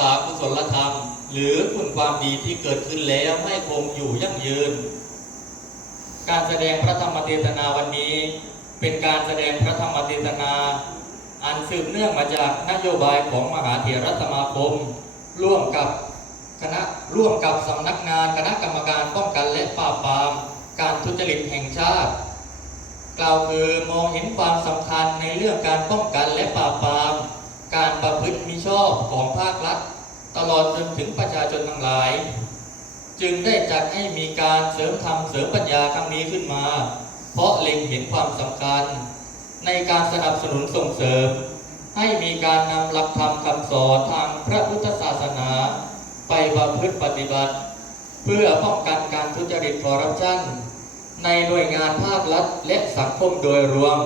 ษากุศลธรรม หรือคุณความดีที่เกิดขึ้นแล้วให้คงอยู่ยั่งยืน การแสดงพระธรรมเทศนาวันนี้ เป็นการแสดงพระธรรมเทศนา อันสืบเนื่องมาจากนโยบายของมหาเถรสมาคม ร่วมกับคณะร่วมกับสำนักงานคณะกรรมการป้องกันและปราบปราม การทุจริตแห่งชาติ กล่าวคือมองเห็นความสำคัญในเรื่องการป้องกันและปราบปราม การประพฤติมิชอบของภาครัฐ ตลอดจนถึงประชาชนทั้งหลาย จึงได้จัดให้มีการเสริมธรรมเสริมปัญญาครั้งนี้ขึ้นมา เพราะเล็งเห็นความสำคัญ ในการสนับสนุนส่งเสริม ให้มีการนำหลักธรรมคำสอนทางพระพุทธศาสนา ไปประพฤติปฏิบัติ เพื่อป้องกันการทุจริตคอร์รัปชันในหน่วยงานภาครัฐและสังคมโดยรวม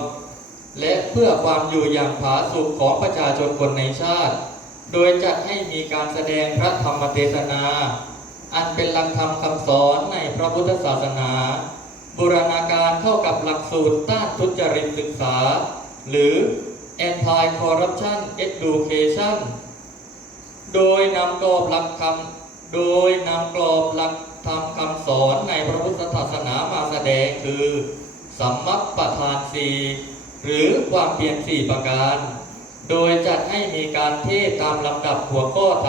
และเพื่อความอยู่อย่างผาสุกของประชาชนคนในชาติ โดยจัดให้มีการแสดงพระธรรมเทศนา อันเป็นหลักธรรมคำสอนในพระพุทธศาสนา บูรณาการเข้ากับหลักสูตรต้านทุจริตศึกษา หรือ Anti Corruption Education โดยนำกรอบหลักคำโดยนำกรอบหลักธรรมคำสอนในพระพุทธศาสนามาแสดงคือสัมมัปปทานสี หรือความเพียรสี่ประการ โดยจัดให้มีการเทศตามลำดับหัวข้อธ